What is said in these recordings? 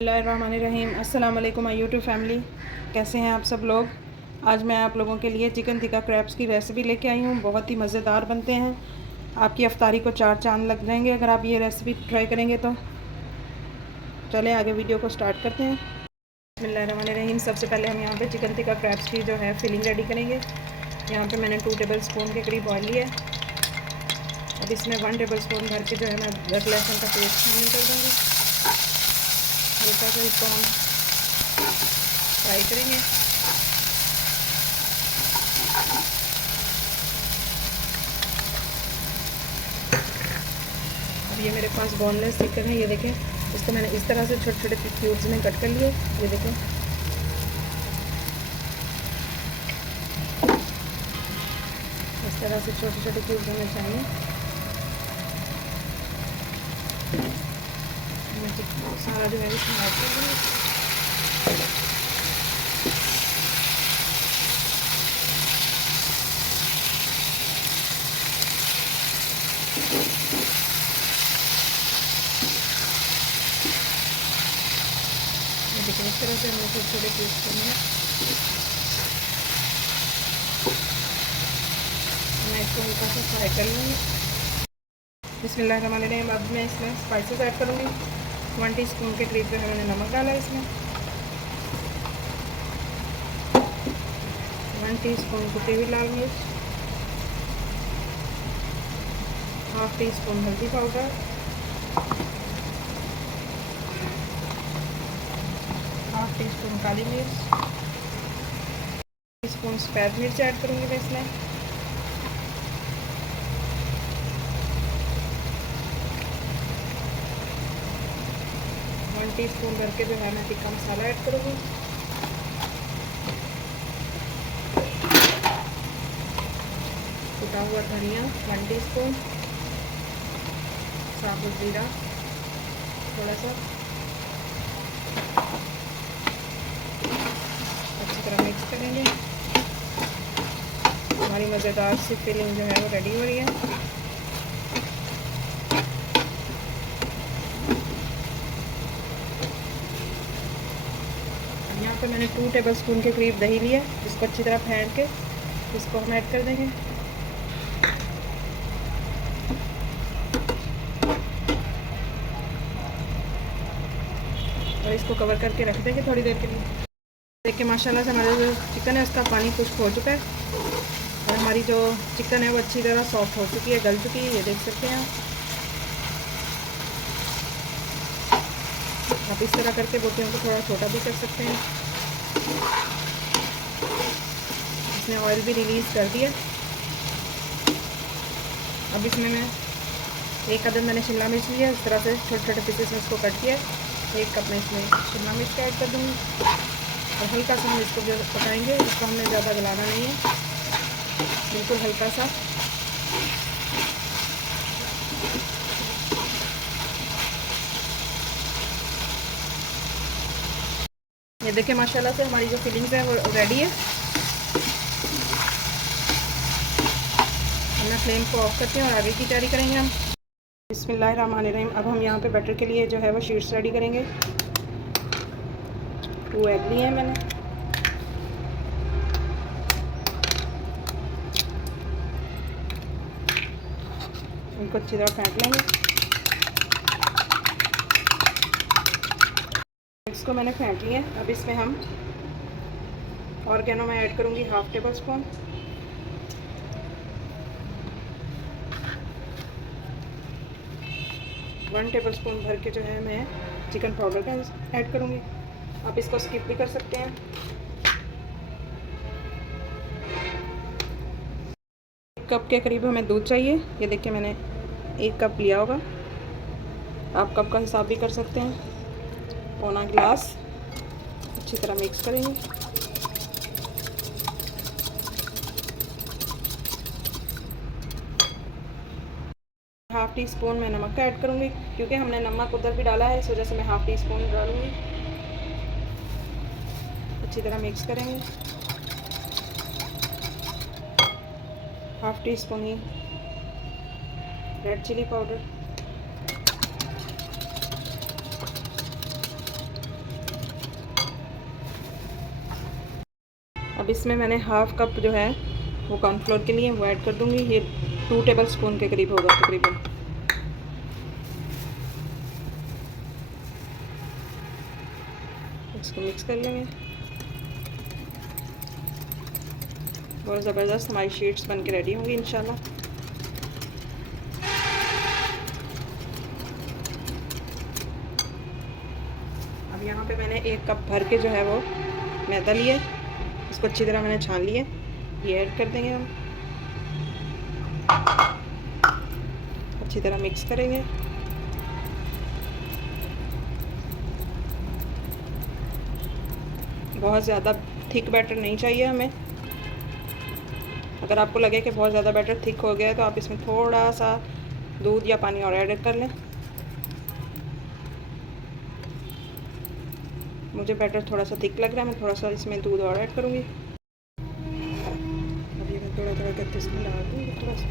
बिस्मिल्लाहिर्रहमानिर्रहीम। अस्सलाम वालेकुम माय यूट्यूब फैमिली, कैसे हैं आप सब लोग। आज मैं आप लोगों के लिए चिकन टिक्का क्रैब्स की रेसिपी लेके आई हूँ। बहुत ही मज़ेदार बनते हैं, आपकी अफ्तारी को चार चांद लग जाएंगे अगर आप ये रेसिपी ट्राई करेंगे तो। चले आगे वीडियो को स्टार्ट करते हैं। बिस्मिल्लाहिर्रहमानिर्रहीम। सबसे पहले हम यहाँ पे चिकन टिक्का क्रैब्स की जो है फिलिंग रेडी करेंगे। यहाँ पे मैंने 2 टेबल स्पून के करीब ऑयल लिया है। अब इसमें 1 टेबल स्पून भर के जो है मैं अदरक लहसुन का पेस्ट शामिल कर दूँगी। हल्का सा इसको हम फ्राई करेंगे। अब ये मेरे पास बोनलेस चिकन है, ये देखें। इसको मैंने इस तरह से छोटे छोटे क्यूब्स में कट कर लिए, ये देखें। इस तरह से छोटे छोटे क्यूब्स हमें चाहिए। सारा जो है इसमें ऐड कर दूँगी। देखिए इस तरह से हमें छोटे छोटे क्यूब्स करने हैं। मैं इसको हल्का सा फ्राई कर लूँगी। बिस्मिल्लाहिर्रहमानिर्रहीम। अब मैं इसमें स्पाइसेस ऐड करूँगी। 1 टीस्पून के करीब जो है मैंने नमक डाला है इसमें। 1 टीस्पून कुटी हुई लाल मिर्च, 1/2 टीस्पून हल्दी पाउडर, 1/2 टीस्पून काली मिर्च, 1 टीस्पून सफ़ेद मिर्च ऐड करूँगी मैं इसमें। टीस्पून भर के जो है मैं टिक्का मसाला ऐड करूँगी। कुटा हुआ धनिया 1 टीस्पून, साबुत जीरा थोड़ा सा, अच्छी तरह मिक्स करेंगे। हमारी मज़ेदार सी फिलिंग जो है वो रेडी हो रही है। यहाँ पे मैंने 2 टेबल स्पून के करीब दही लिया, इसको अच्छी तरह फेंट के इसको हम ऐड कर देंगे। और इसको कवर करके रख देंगे थोड़ी देर के लिए। देखिए माशाल्लाह से हमारा जो चिकन है उसका पानी खुश्क हो चुका है और हमारी जो चिकन है वो अच्छी तरह सॉफ्ट हो चुकी है, गल चुकी है, ये देख सकते हैं आप। इस तरह करके बोटियों को थोड़ा छोटा भी कर सकते हैं। इसने ऑयल भी रिलीज़ कर दिया। अब इसमें मैं 1 अदद मैंने शिमला मिर्च लिया, इस तरह से छोटे छोटे पीसेस में इसको कट किया। 1 कप में इसमें शिमला मिर्च ऐड कर दूँगी और हल्का सा हम इसको जो पकाएंगे, इसको हमने ज़्यादा गलाना नहीं है, बिल्कुल हल्का सा। ये देखिए माशाल्लाह से हमारी जो फिलिंग्स है वो रेडी है। मैं फ्लेम को ऑफ करती हूँ और आगे की तैयारी करेंगे हम। बिस्मिल्लाहिर्रहमानिर्रहीम। अब हम यहाँ पे बटर के लिए जो है वो शीट्स रेडी करेंगे। 2 एग लिए हैं मैंने। इनको अच्छी तरह फेंट लेंगे। इसको मैंने फेंट लिया। अब इसमें हम ऑर्गेनो में ऐड करूँगी 1/2 table spoon, one table spoon भर के जो है मैं चिकन पाउडर का ऐड करूँगी। आप इसको स्किप भी कर सकते हैं। 1 कप के करीब हमें दूध चाहिए। ये देखिए मैंने 1 कप लिया होगा, आप कप का हिसाब भी कर सकते हैं। पौना गिलास। अच्छी तरह मिक्स करेंगे। हाफ़ टी स्पून मैं नमक का ऐड करूँगी, क्योंकि हमने नमक उधर भी डाला है, इस वजह से मैं 1/2 टी स्पून डालूँगी। अच्छी तरह मिक्स करेंगे। 1/2 टी स्पून ही रेड चिली पाउडर, अब इसमें मैंने हाफ़ कप जो है वो कॉर्नफ्लोर के लिए वो ऐड कर दूँगी। ये 2 टेबल स्पून के करीब होगा तकरीबन। इसको मिक्स कर लेंगे। बहुत ज़बरदस्त हमारी शीट्स बन के रेडी होंगी इंशाल्लाह। अब यहाँ पे मैंने 1 कप भर के जो है वो मैदा लिया, इसको अच्छी तरह मैंने छान लिया। ये ऐड कर देंगे हम, अच्छी तरह मिक्स करेंगे। बहुत ज़्यादा थिक बैटर नहीं चाहिए हमें। अगर आपको लगे कि बहुत ज़्यादा बैटर थिक हो गया है तो आप इसमें थोड़ा सा दूध या पानी और ऐड कर लें। मुझे बैटर थोड़ा सा थिक लग रहा है, मैं थोड़ा सा इसमें दूध और ऐड करूँगी। अभी मैं थोड़ा थोड़ा करके इसमें डाल दूँगी थोड़ा सा।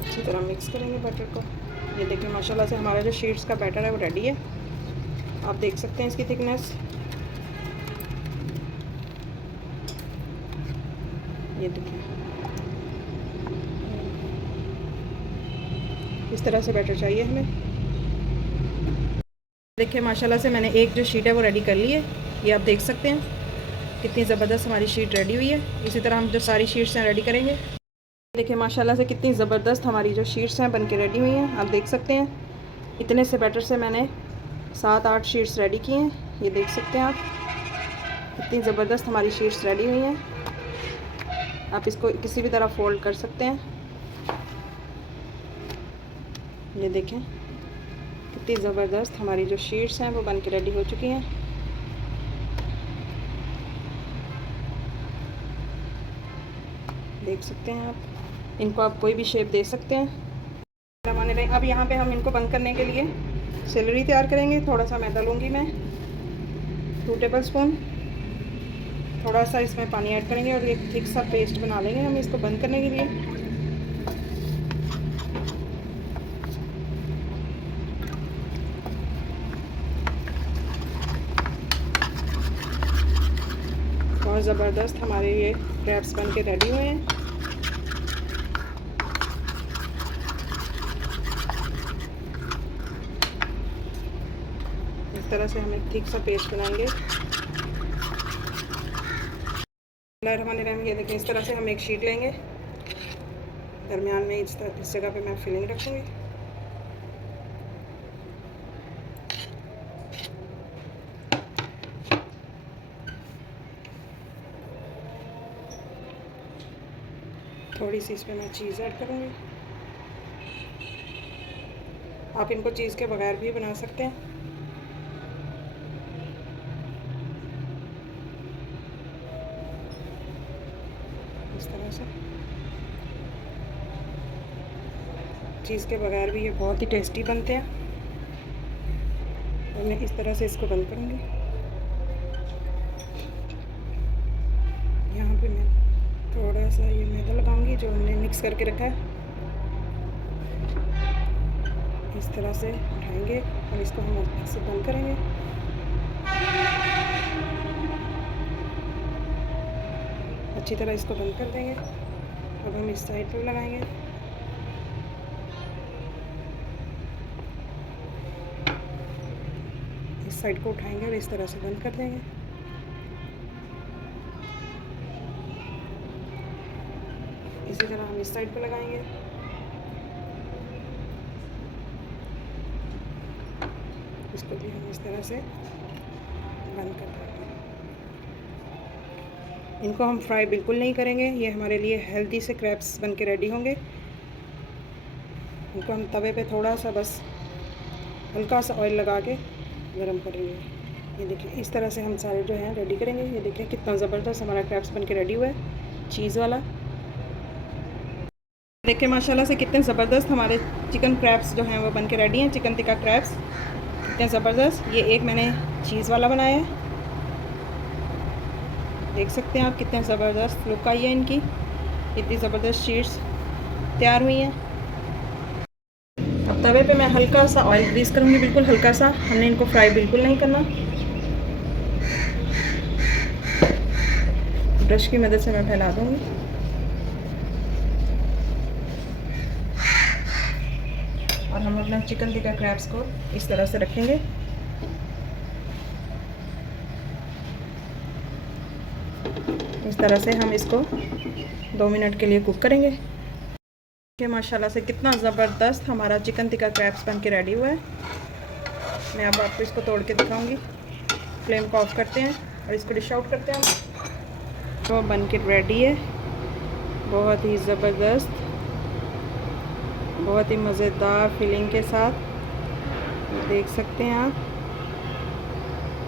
अच्छी तरह मिक्स करेंगे बैटर को। ये देखिए माशाल्लाह से हमारा जो शीट्स का बैटर है वो रेडी है। आप देख सकते हैं इसकी थिकनेस। ये देखिए इस तरह से बैटर चाहिए हमें। देखिए माशाल्लाह से मैंने एक जो शीट है वो रेडी कर ली है। ये आप देख सकते हैं कितनी ज़बरदस्त हमारी शीट रेडी हुई है। इसी तरह हम जो सारी शीट्स हैं रेडी करेंगे। देखिए माशाल्लाह से कितनी ज़बरदस्त हमारी जो शीट्स हैं बन के रेडी हुई हैं। आप देख सकते हैं इतने से बैटर से मैंने 7-8 शीट्स रेडी की हैं। ये देख सकते हैं आप कितनी ज़बरदस्त हमारी शीट्स रेडी हुई हैं। आप इसको किसी भी तरह फोल्ड कर सकते हैं। ये देखें कितनी ज़बरदस्त हमारी जो शीट्स हैं वो बन के रेडी हो चुकी हैं। देख सकते हैं आप, इनको आप कोई भी शेप दे सकते हैं। अब यहाँ पे हम इनको बंद करने के लिए सेलरी तैयार करेंगे। थोड़ा सा मैदा लूँगी मैं, 2 टेबल स्पून। थोड़ा सा इसमें पानी ऐड करेंगे और एक थिक सा पेस्ट बना लेंगे हम इसको बंद करने के लिए। बहुत ज़बरदस्त हमारे ये क्रैप्स बन के रेडी हुए हैं। इस तरह से हम एक थिक सा पेस्ट बनाएंगे। ये देखिए इस तरह से हम एक शीट लेंगे, दरमियान में इस जगह पे मैं फिलिंग रखूँगी। थोड़ी सी इसमें मैं चीज़ ऐड करूँगी। आप इनको चीज़ के बगैर भी बना सकते हैं। इस तरह से चीज़ के बगैर भी ये बहुत ही टेस्टी बनते हैं। और मैं इस तरह से इसको बंद करूँगी। यहाँ पे मैं थोड़ा सा ये मैदा लगाऊंगी जो हमने मिक्स करके रखा है। इस तरह से उठाएंगे और इसको हम ऐसे बंद करेंगे। अच्छी तरह इसको बंद कर देंगे। अब हम इस साइड पर लगाएंगे। इस साइड को उठाएंगे और इस तरह से बंद कर देंगे। इसी तरह हम इस साइड पे लगाएंगे। इसको भी हम इस तरह से बंद कर देंगे। इनको हम फ्राई बिल्कुल नहीं करेंगे, ये हमारे लिए हेल्दी से क्रैप्स बन के रेडी होंगे। इनको हम तवे पे थोड़ा सा बस हल्का सा ऑयल लगा के गरम करेंगे। ये देखिए इस तरह से हम सारे जो हैं रेडी करेंगे। ये देखिए कितना ज़बरदस्त हमारा क्रैप्स बन के रेडी हुआ है, चीज़ वाला। देखिए माशाल्लाह से कितने ज़बरदस्त हमारे चिकन क्रैप्स जो हैं वो बन के रेडी हैं। चिकन टिक्का क्रैप्स कितने ज़बरदस्त। ये एक मैंने चीज़ वाला बनाया है। देख सकते हैं आप कितने ज़बरदस्त लुक आई है इनकी। इतनी ज़बरदस्त शीट्स तैयार हुई हैं। अब तवे पे मैं हल्का सा ऑयल ग्रीस करूँगी, बिल्कुल हल्का सा, हमने इनको फ्राई बिल्कुल नहीं करना। ब्रश की मदद से मैं फैला दूँगी। और हम अपना चिकन टिक्का क्रैब्स को इस तरह से रखेंगे। इस तरह से हम इसको 2 मिनट के लिए कुक करेंगे। कि माशाल्लाह से कितना ज़बरदस्त हमारा चिकन टिक्का क्रैब्स बन के रेडी हुआ है। मैं अब आपको इसको तोड़ के दिखाऊंगी। फ्लेम को ऑफ करते हैं और इसको डिश आउट करते हैं। तो बन के रेडी है, बहुत ही ज़बरदस्त, बहुत ही मज़ेदार फीलिंग के साथ। देख सकते हैं आप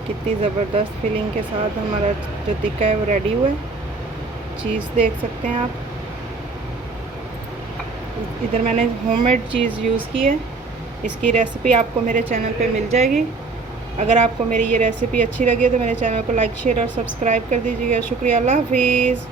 कितनी ज़बरदस्त फीलिंग के साथ हमारा जो टिक्का है वो रेडी हुआ है। चीज़ देख सकते हैं आप, इधर मैंने होममेड चीज़ यूज़ की है। इसकी रेसिपी आपको मेरे चैनल पे मिल जाएगी। अगर आपको मेरी ये रेसिपी अच्छी लगी तो मेरे चैनल को लाइक शेयर और सब्सक्राइब कर दीजिएगा। शुक्रिया, अल्लाह हाफिज़।